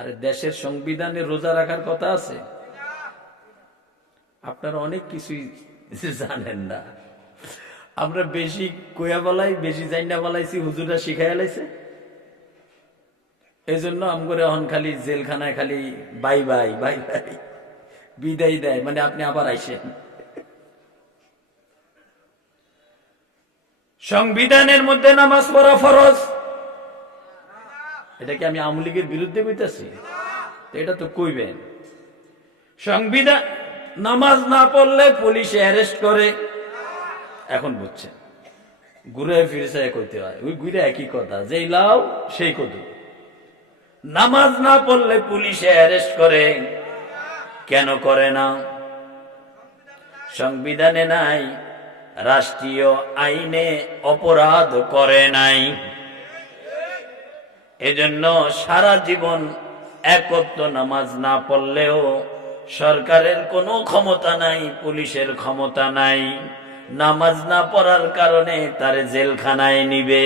আরে দেশের সংবিধানে রোজা রাখার কথা আছে? আপনারা অনেক কিছুই জানেন না। আমরা বেশি কইয়া বলাই, বেশি যাই না বলাইছি, হুজুরা শিখাইয়া লাইছে। এই জন্য আমগরে এখন খালি জেলখানায় খালি বাই বাই বাই বাই বিদায় দেয়, মানে আপনি আবার আইসেন। সংবিধানের মধ্যে নামাজ পড়া ফরজ। এটা কি আমি আওয়ামী লীগের বিরুদ্ধে কইতাছি? এটা তো কইবেন। সংবিধান, নামাজ না পড়লে পুলিশে অ্যারেস্ট করে। এখন বুঝছেন, ঘুরে ফিরে কইতে হয়, ওই ঘুরে একই কথা, যেই লাও সেই কদু। নামাজ না পড়লে পুলিশে অ্যারেস্ট করে। কেন করে না? সংবিধানে নাই, রাষ্ট্রীয় আইনে অপরাধ করে নাই। এজন্য সারা জীবন একত্র নামাজ না পড়লেও সরকারের কোনো ক্ষমতা নাই, পুলিশের ক্ষমতা নাই। নামাজ না পড়ার কারণে তারে জেলখানায় নিবে।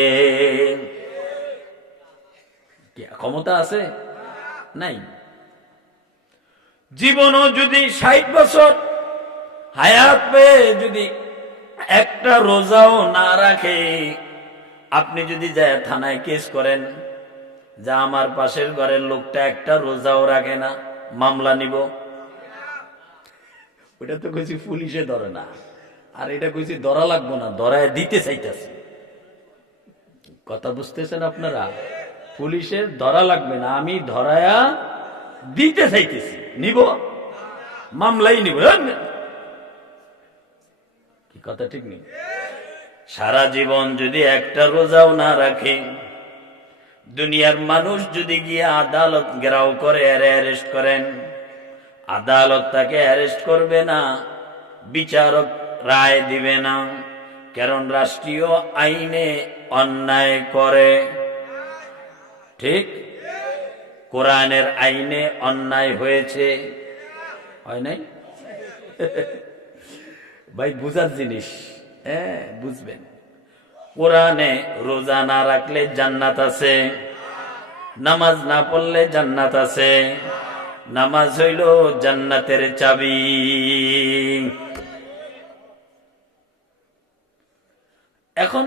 ক্ষমতা আছে? নাই। জীবনও যদি 60 বছর হায়াত পেয়ে যদি একটা রোজাও না রাখে, আপনি যদি যায় থানায় কেস করেন, যা আমার পাশের ঘরের লোকটা একটা রোজাও রাখে না, মামলা নিব। ওটা তো কইছি পুলিশে ধরে না, আর এটা কইছি ধরা লাগবো না, ধরায় দিতে চাইতেছে। কথা বুঝতেছেন আপনারা? পুলিশের ধরা লাগবে না, আমি ধরায়া দিতে চাইতেছি, নিব, মামলাই নিব। কি কথা ঠিক নেই? সারা জীবন যদি একটা রোজাও না রাখে, দুনিয়ার মানুষ যদি গিয়ে আদালত ঘেরাও করে অ্যারেস্ট করেন, আদালত তাকে অ্যারেস্ট করবে না, বিচারক রায় দিবে না। কারণ রাষ্ট্রীয় আইনে অন্যায় করে। ঠিক? কোরআনের আইনে অন্যায় হয়েছে, হয় নাই? ভাই বুঝার জিনিস, হ্যাঁ বুঝবেন। কোরআনে রোজা না রাখলে জান্নাত আছে, নামাজ না পড়লে জান্নাত আছে। নামাজ হইল জান্নাতের চাবি। এখন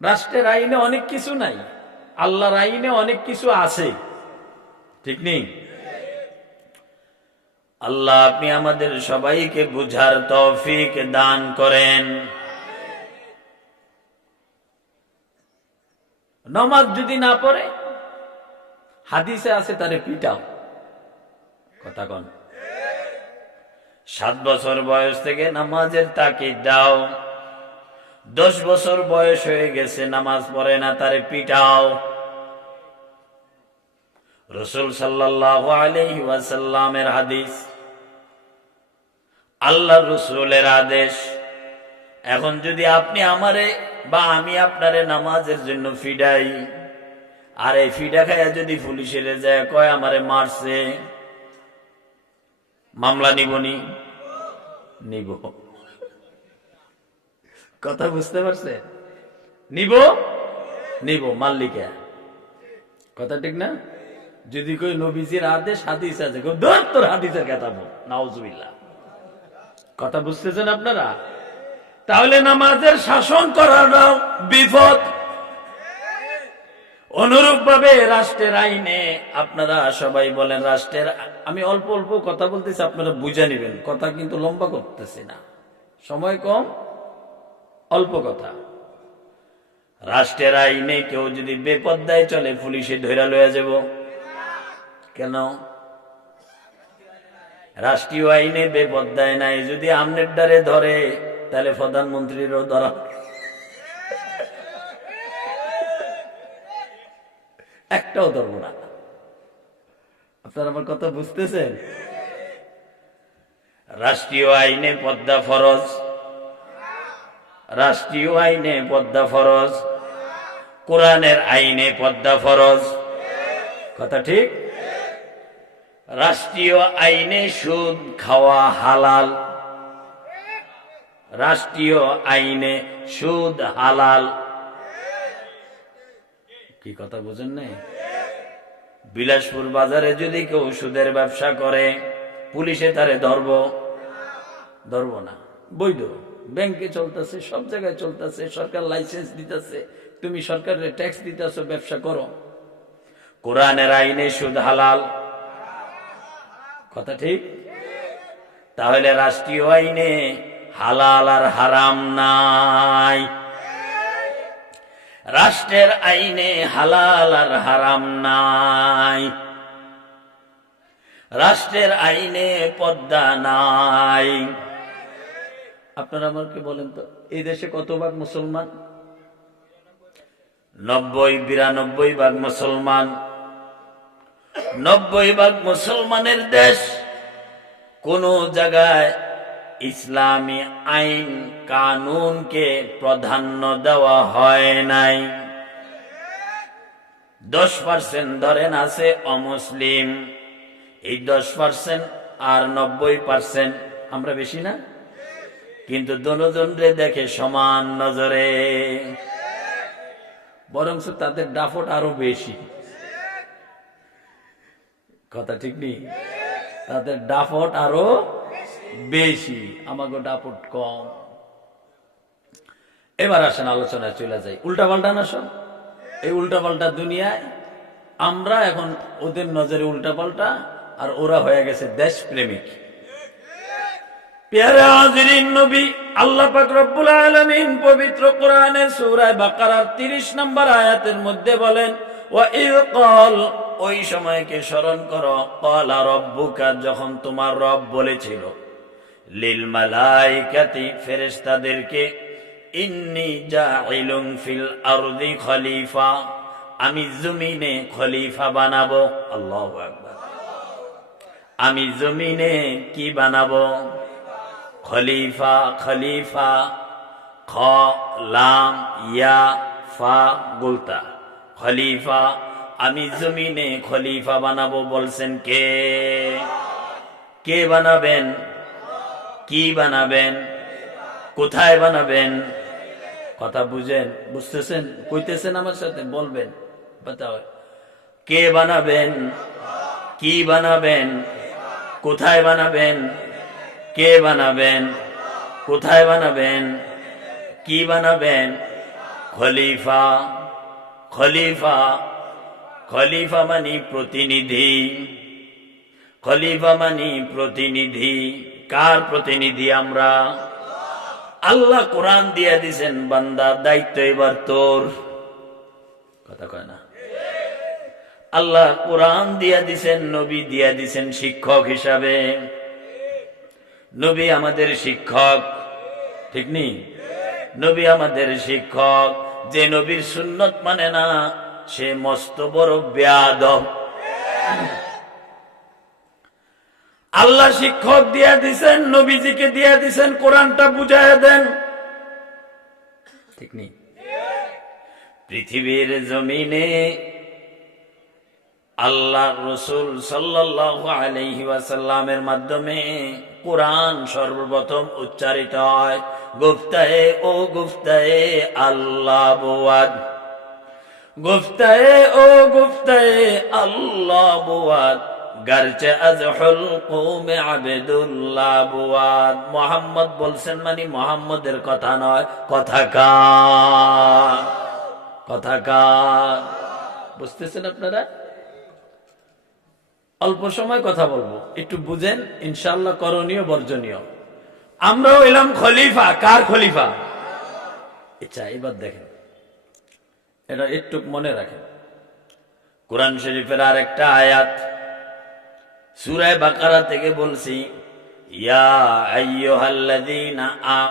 রাষ্ট্রের আইনে অনেক কিছু নাই, আল্লাহর আইনে অনেক কিছু আছে, ঠিক নেই? আল্লাহ আপনি আমাদের সবাইকে বুঝার তৌফিক দান করেন। নামাজ যদি না পড়ে, হাদিসে আছে তারে পিটাও। কথা কন। 7 বছর বয়স থেকে নামাজের তাকিদ দাও। 10 বছর বয়স হয়ে গেছে নামাজ পড়ে না, তারে পিটাও। রাসূল সাল্লাল্লাহু আলাইহি ওয়াসাল্লামের হাদিস, আল্লাহর রাসূলের আদেশ। এখন যদি আপনি আমারে বা আমি আপনারে নামাজের জন্য ফিডাই, আর এই ফিডা খাইয়া যদি পুলিশের যায় কয় আমারে মারছে, মামলা নিবনি? নিব। কথা বুঝতে পারছে? নিব, নিব। মাল্লিকা কথা ঠিক না? যদি কই নবীজির আদেশ, হাদিস আছে, ধর তোর হাদিসের কেতাবো, নাউজুবিল্লাহ। কথা বুঝতেছেন আপনারা? তাহলে নামাজের শাসন করাটাও বিপদ। অনুরূপ ভাবে রাষ্ট্রের আইনে আপনারা সবাই বলেন রাষ্ট্রের, আমি অল্প অল্প কথা বলতেছি, আপনারা বুঝে নিবেন, কথা কিন্তু লম্বা করতেছি না, সময় কম, অল্প কথা। রাষ্ট্রের আইনে কেউ যদি বেপরদায় চলে, পুলিশে ধইরা লইয়া যাব। কেন? রাষ্ট্রীয় আইনে বেপরদায় নাই। যদি আমনের দ্বারে ধরে, তাহলে প্রধানমন্ত্রীরও ধরা। একটাও ধরবো না। আপনারা আমার কথা বুঝতেছেন? রাষ্ট্রীয় আইনে পর্দা ফরজ, রাষ্ট্রীয় আইনে পর্দা ফরজ, কোরআনের আইনে পর্দা ফরজ। কথা ঠিক? রাষ্ট্রীয় আইনে সুদ খাওয়া হালাল, রাষ্ট্রীয় আইনে সুদ হালাল। কি কথা বুঝেন নাই? বিলাসপুর বাজারে যদি কেউ সুদের ব্যবসা করে, পুলিশে তারে ধরবো না, বৈধ ব্যাংকে চলতেছে, সব জায়গায় চলতেছে, সরকার লাইসেন্স দিতেছে, তুমি সরকারের ট্যাক্স দিতেছ, ব্যবসা করো। কোরআনের আইনে সুদ হালাল, কথা ঠিক? তাহলে রাষ্ট্রীয় আইনে হালাল আর হারাম নাই, রাষ্ট্রের আইনে হালাল আর হারাম নাই, রাষ্ট্রের আইনে পর্দা নাই। আপনারা আমাকে বলেন তো, এই দেশে কত ভাগ মুসলমান? 90-92 ভাগ মুসলমান। 90 ভাগ মুসলমানের দেশ, কোন জায়গায় ইসলামী আইন কানুনকে প্রাধান্য দেওয়া হয় নাই। 10% ধরেন আছে অমুসলিম, এই 10% আর 90% আমরা বেশি না, কিন্তু দুজনরে দেখে সমান নজরে, বরং তাদের দাপট আরো বেশি, কথা ঠিক নেই? তাদের দাপট আরো বেশি, আমাকে দাপট কম। এবার আসেন আলোচনায় চলে যাই। উল্টাপাল্টা না সব, এই উল্টাপাল্টা দুনিয়ায় আমরা এখন ওদের নজরে উল্টাপাল্টা, আর ওরা হয়ে গেছে দেশপ্রেমিক। প্যারা হাজিরিন, নবী আল্লাহ পাক রব্বুল আলামিন পবিত্র কোরআনের সূরা বাকারার 30 নম্বর আয়াতের মধ্যে বলেন, ওয়া ইয ক্বাল, ওই সময়কে স্মরণ করো, ক্বালা রাব্বুকা, যখন তোমার রব বলেছিল, লিল মালাইকাতি, ফেরেশতাদেরকে, ইন্নী জাইলুন ফিল আরদি খলিফা, আমি জমিনে খলিফা বানাবো। আল্লাহু আকবার। আমি জমিনে কি বানাবো? খলিফা। খলিফা, খ লাম ইয়া ফা গুলতা, খলিফা, আমি জমিনে খলিফা বানাবো। বলছেন কে? কে বানাবেন? কি বানাবেন? কোথায় বানাবেন? কথা বুঝেন, বুঝতেছেন, কইতেছেন আমার সাথে, বলবেন, বাতাও। কে বানাবেন? কি বানাবেন? কোথায় বানাবেন? কে বানাবেন? কোথায় বানাবেন? কি বানাবেন? খলিফা। খলিফা, খলিফা মানি প্রতিনিধি। খলিফা মানি প্রতিনিধি। কার প্রতিনিধি আমরা? আল্লাহ কোরআন দিয়া দিছেন, বান্দা দায়িত্ব এবার তোর, কথা কয় না? আল্লাহ কোরআন দিয়া দিছেন, নবী দিয়া দিছেন শিক্ষক হিসাবে। নবী আমাদের শিক্ষক, ঠিক নি? নবী আমাদের শিক্ষক। যে নবীর সুন্নত মানে না, সে মস্ত বড় বেয়াদব। আল্লাহ শিক্ষক দিয়া দিছেন, নবীজিকে দিয়া দিছেন, কোরআনটা বুঝায় দেন, ঠিক নি? পৃথিবীর জমিনে আল্লাহ রসুল সাল্লাল্লাহু আলাইহি ওয়াসাল্লামের মাধ্যমে কোরআন সর্বপ্রথম উচ্চারিত হয়। গুফতায়ে ও গুফতায়ে আল্লাহ বুয়াদ, গুফতায়ে ও গুফতায়ে আল্লাহ বুয়াদ, গারচে আজহুল কওমে আবদুল্লাহ বুয়াদ। মুহাম্মদ বলছেন মানে মুহাম্মদের কথা নয়, কথা কার? কথা কার? বুঝতেছেন আপনারা? অল্প সময় কথা বলবো, একটু বুঝেন, ইনশাআল্লাহ করণীয় বর্জনীয়। আমরা হইলাম খলিফা। কার খলিফা? আচ্ছা, এবার দেখেন, এটা একটু মনে রাখেন। কোরআন শরীফের আর একটা আয়াত সূরা বাকারা থেকে বলছি, ইয়া আইয়ুহাল্লাযীনা